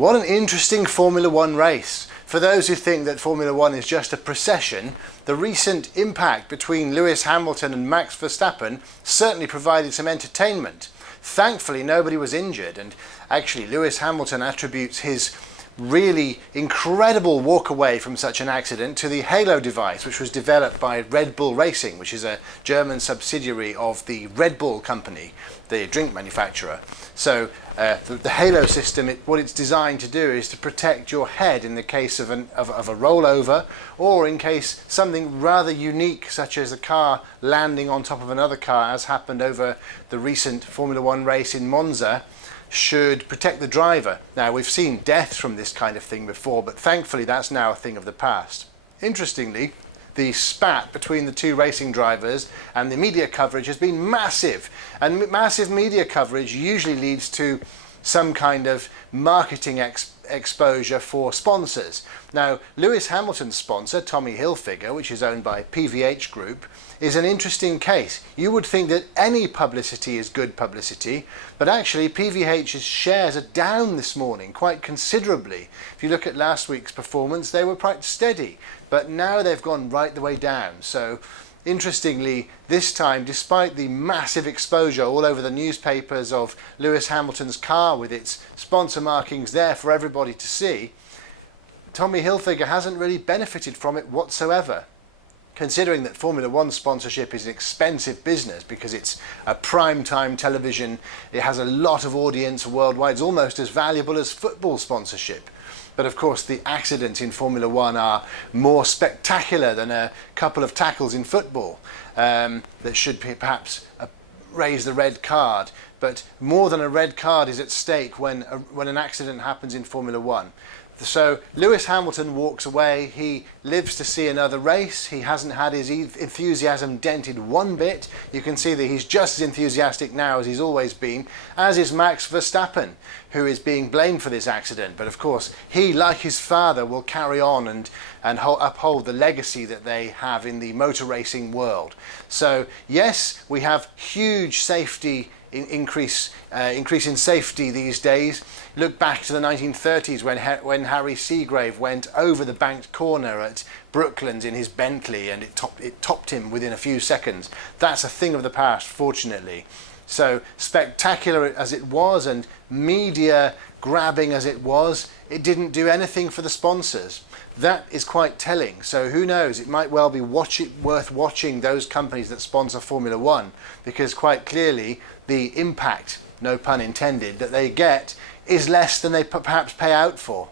What an interesting Formula One race. For those who think that Formula One is just a procession, the recent impact between Lewis Hamilton and Max Verstappen certainly provided some entertainment. Thankfully, nobody was injured, and actually Lewis Hamilton attributes his really incredible walk away from such an accident to the Halo device, which was developed by Red Bull Racing, which is a German subsidiary of the Red Bull company, the drink manufacturer. So the Halo system, what it's designed to do is to protect your head in the case of a rollover, or in case something rather unique such as a car landing on top of another car, as happened over the recent Formula One race in Monza, should protect the driver. Now, we've seen deaths from this kind of thing before, but thankfully that's now a thing of the past. Interestingly, the spat between the two racing drivers and the media coverage has been massive, and massive media coverage usually leads to some kind of marketing exposure for sponsors. Now, Lewis Hamilton's sponsor, Tommy Hilfiger, which is owned by PVH Group, is an interesting case. You would think that any publicity is good publicity, but actually PVH's shares are down this morning quite considerably. If you look at last week's performance, they were quite steady, but now they've gone right the way down. So interestingly, this time, despite the massive exposure all over the newspapers of Lewis Hamilton's car with its sponsor markings there for everybody to see, Tommy Hilfiger hasn't really benefited from it whatsoever. Considering that Formula One sponsorship is an expensive business because it's a prime-time television, it has a lot of audience worldwide, it's almost as valuable as football sponsorship. But of course the accidents in Formula One are more spectacular than a couple of tackles in football that should perhaps raise the red card. But more than a red card is at stake when an accident happens in Formula One. So Lewis Hamilton walks away, he lives to see another race, he hasn't had his enthusiasm dented one bit. You can see that he's just as enthusiastic now as he's always been, as is Max Verstappen, who is being blamed for this accident. But of course, he, like his father, will carry on and uphold the legacy that they have in the motor racing world. So yes, we have huge safety increase in safety these days. Look back to the 1930s when Harry Seagrave went over the banked corner at Brooklands in his Bentley and it topped him within a few seconds. That's a thing of the past, fortunately. So spectacular as it was and media grabbing as it was, it didn't do anything for the sponsors. That is quite telling. So who knows, it might well be worth watching those companies that sponsor Formula One, because quite clearly the impact, no pun intended, that they get is less than they perhaps pay out for.